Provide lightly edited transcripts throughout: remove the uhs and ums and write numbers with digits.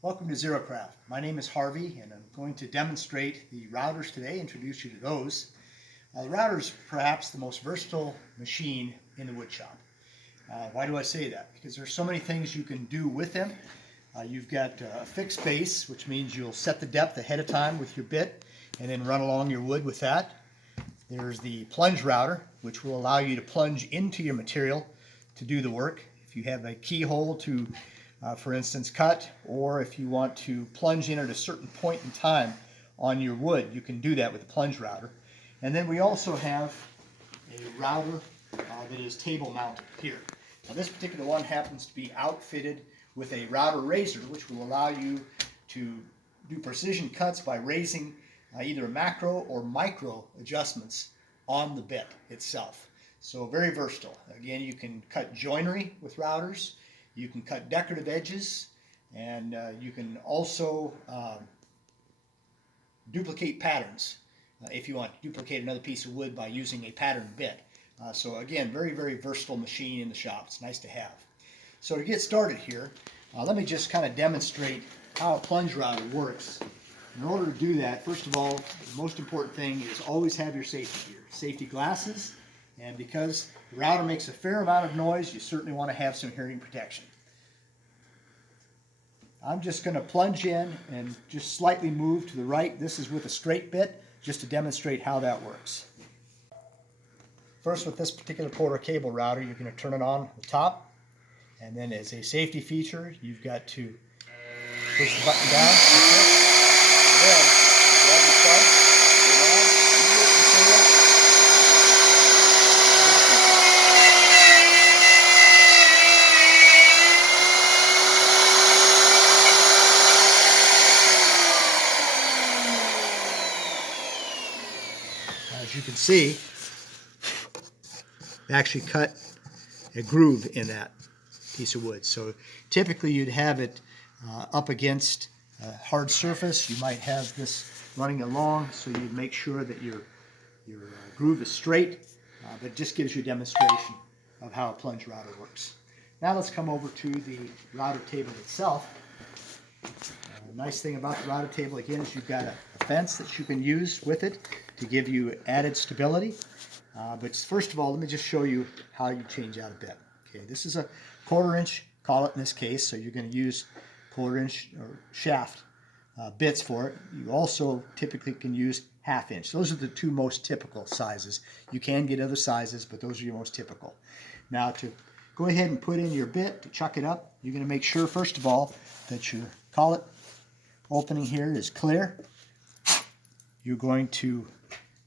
Welcome to Xerocraft. My name is Harvey and I'm going to demonstrate the routers today, introduce you to those. The router is perhaps the most versatile machine in the woodshop. Why do I say that? Because there's so many things you can do with them. You've got a fixed base, which means you'll set the depth ahead of time with your bit and then run along your wood with that. There's the plunge router, which will allow you to plunge into your material to do the work. If you have a keyhole to for instance, cut, or if you want to plunge in at a certain point in time on your wood, you can do that with the plunge router. And then we also have a router that is table mounted here. Now this particular one happens to be outfitted with a router raiser, which will allow you to do precision cuts by raising either macro or micro adjustments on the bit itself. So very versatile. Again, you can cut joinery with routers. You can cut decorative edges, and you can also duplicate patterns if you want to duplicate another piece of wood by using a pattern bit. So again, very, very versatile machine in the shop. It's nice to have. So to get started here, let me just kind of demonstrate how a plunge router works. In order to do that, first of all, the most important thing is always have your safety gear. Safety glasses, and because the router makes a fair amount of noise, you certainly want to have some hearing protection. I'm just going to plunge in and just slightly move to the right. This is with a straight bit, just to demonstrate how that works. First, with this particular quarter cable router, you're going to turn it on the top, and then as a safety feature, you've got to push the button down, and then grab the plug, go down, as you can see, they actually cut a groove in that piece of wood. So typically you'd have it up against a hard surface. You might have this running along, so you'd make sure that your groove is straight, but it just gives you a demonstration of how a plunge router works. Now let's come over to the router table itself. The nice thing about the router table, again, is you've got a fence that you can use with it to give you added stability. But first of all, let me just show you how you change out a bit. Okay, this is a 1/4 inch collet in this case, so you're going to use 1/4 inch or shaft bits for it. You also typically can use 1/2 inch. Those are the two most typical sizes. You can get other sizes, but those are your most typical. Now to go ahead and put in your bit to chuck it up, you're going to make sure first of all that your collet opening here is clear. You're going to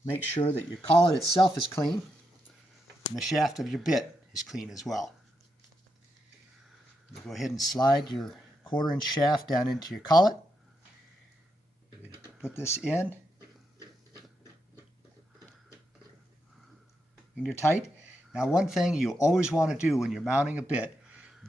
make sure that your collet itself is clean and the shaft of your bit is clean as well. You go ahead and slide your 1/4 inch shaft down into your collet. Put this in. Finger tight. Now one thing you always want to do when you're mounting a bit,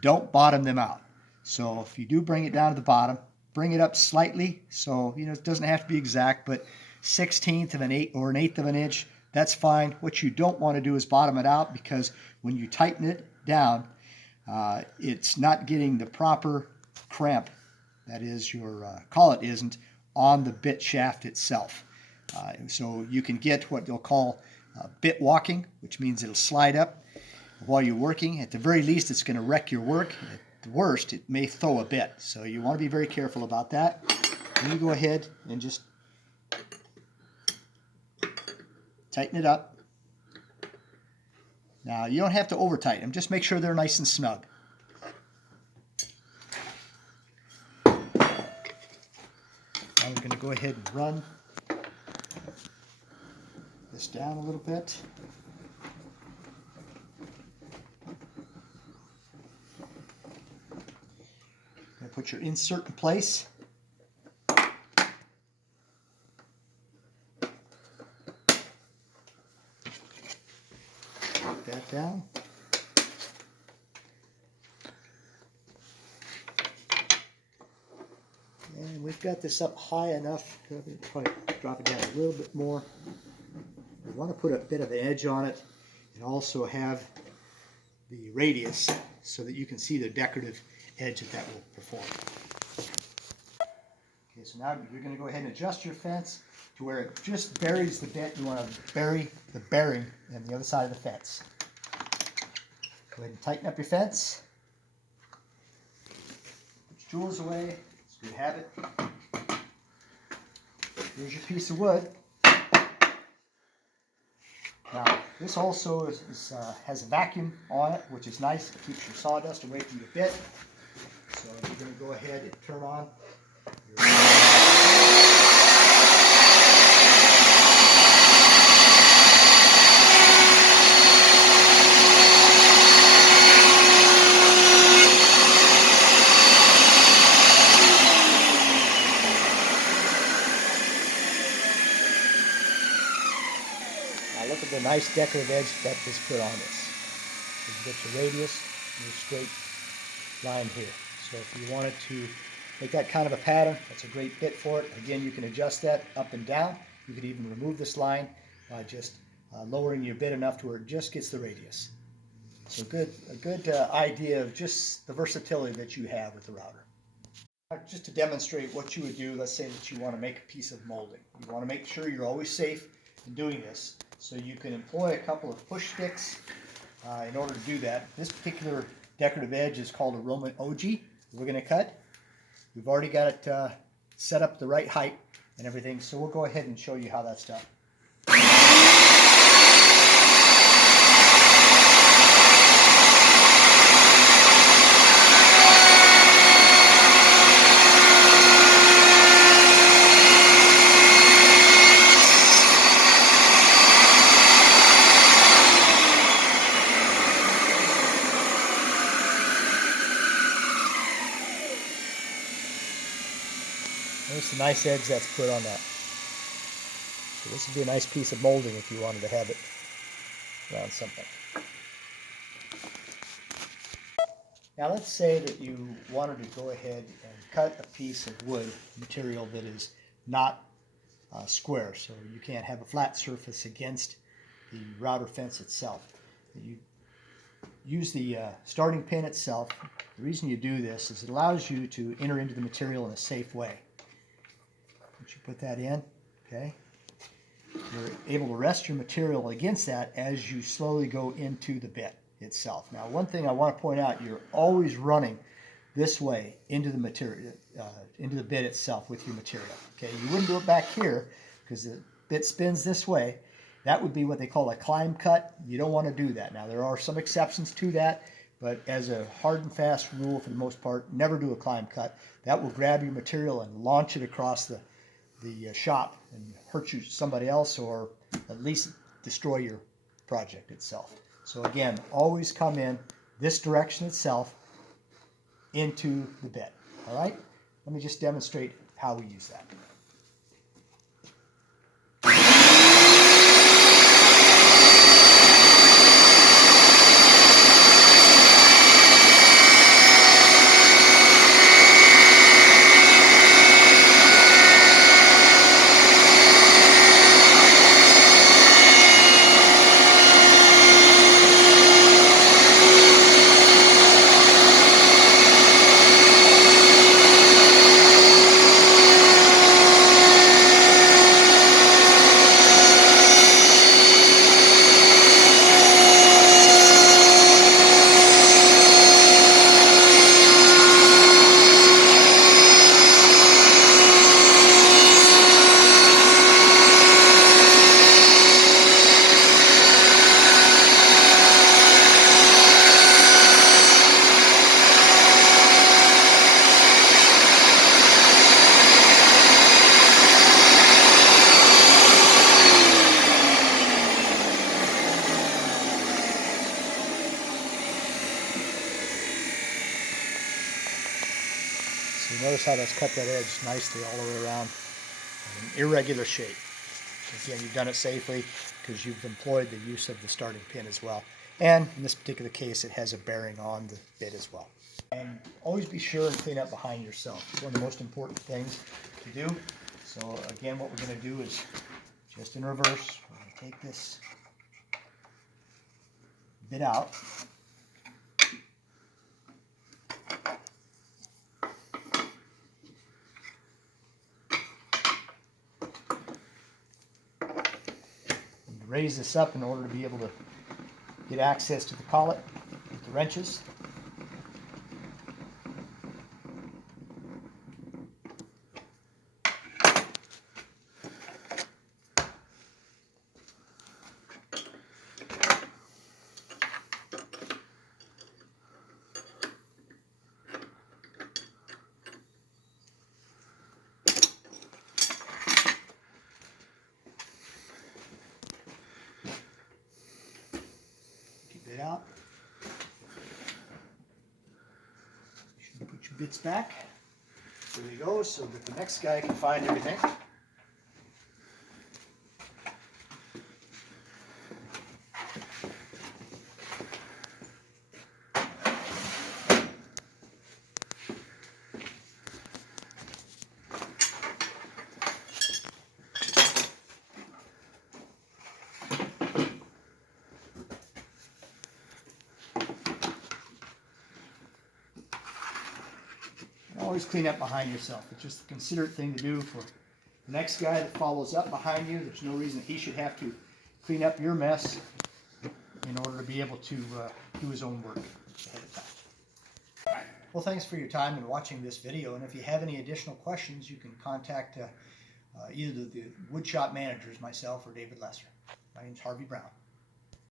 don't bottom them out. So if you do bring it down to the bottom, bring it up slightly, so it doesn't have to be exact, but 1/16 of an eighth or 1/8 of an inch, that's fine. What you don't want to do is bottom it out, because when you tighten it down, it's not getting the proper cramp, that is your collet isn't, on the bit shaft itself. So you can get what they'll call bit walking, which means it'll slide up while you're working. At the very least, it's going to wreck your work. At the worst, it may throw a bit. So you want to be very careful about that. Then you go ahead and just tighten it up. Now you don't have to over tighten them, just make sure they're nice and snug. Now we're going to go ahead and run this down a little bit. Going to put your insert in place. That down. And we've got this up high enough, probably drop it down a little bit more. We want to put a bit of an edge on it and also have the radius so that you can see the decorative edge that will perform. Okay, so now you're going to go ahead and adjust your fence to where it just buries the bit. You want to bury the bearing on the other side of the fence. Go ahead and tighten up your fence. Put your tools away so you have it. Here's your piece of wood. Now, this also has a vacuum on it, which is nice. It keeps your sawdust away from your bit. So you're going to go ahead and turn on your... Now look at the nice decorative edge that is put on this. You get your radius and your straight line here. So if you wanted to make that kind of a pattern, that's a great bit for it. Again, you can adjust that up and down. You could even remove this line by just lowering your bit enough to where it just gets the radius. So a good idea of just the versatility that you have with the router. Just to demonstrate what you would do, let's say that you want to make a piece of molding. You want to make sure you're always safe in doing this. So you can employ a couple of push sticks in order to do that. This particular decorative edge is called a Roman ogee. We're going to cut. We've already got it set up the right height and everything, so we'll go ahead and show you how that's done. There's a nice edge that's put on that. So this would be a nice piece of molding if you wanted to have it around something. Now let's say that you wanted to go ahead and cut a piece of wood material that is not square, so you can't have a flat surface against the router fence itself. You use the starting pin itself. The reason you do this is it allows you to enter into the material in a safe way. Once you put that in, okay, you're able to rest your material against that as you slowly go into the bit itself. Now, one thing I want to point out, you're always running this way into the material, into the bit itself with your material. Okay, you wouldn't do it back here because the bit spins this way. That would be what they call a climb cut. You don't want to do that. Now, there are some exceptions to that, but as a hard and fast rule, for the most part, never do a climb cut. That will grab your material and launch it across the shop and hurt somebody else, or at least destroy your project itself. So again, always come in this direction itself into the bit. All right? Let me just demonstrate how we use that. So you notice how that's cut that edge nicely all the way around in an irregular shape. Again, you've done it safely because you've employed the use of the starting pin as well. And in this particular case, it has a bearing on the bit as well. And always be sure and clean up behind yourself. It's one of the most important things to do. So again, what we're going to do is just in reverse. We're going to take this bit out. raise this up in order to be able to get access to the collet with the wrenches. Get that out. Put your bits back. There we go, so that the next guy can find everything. Always clean up behind yourself. It's just a considerate thing to do for the next guy that follows up behind you. There's no reason he should have to clean up your mess in order to be able to do his own work ahead of time. Well, thanks for your time and watching this video. And if you have any additional questions, you can contact either the woodshop managers, myself, or David Lesser. My name's Harvey Brown.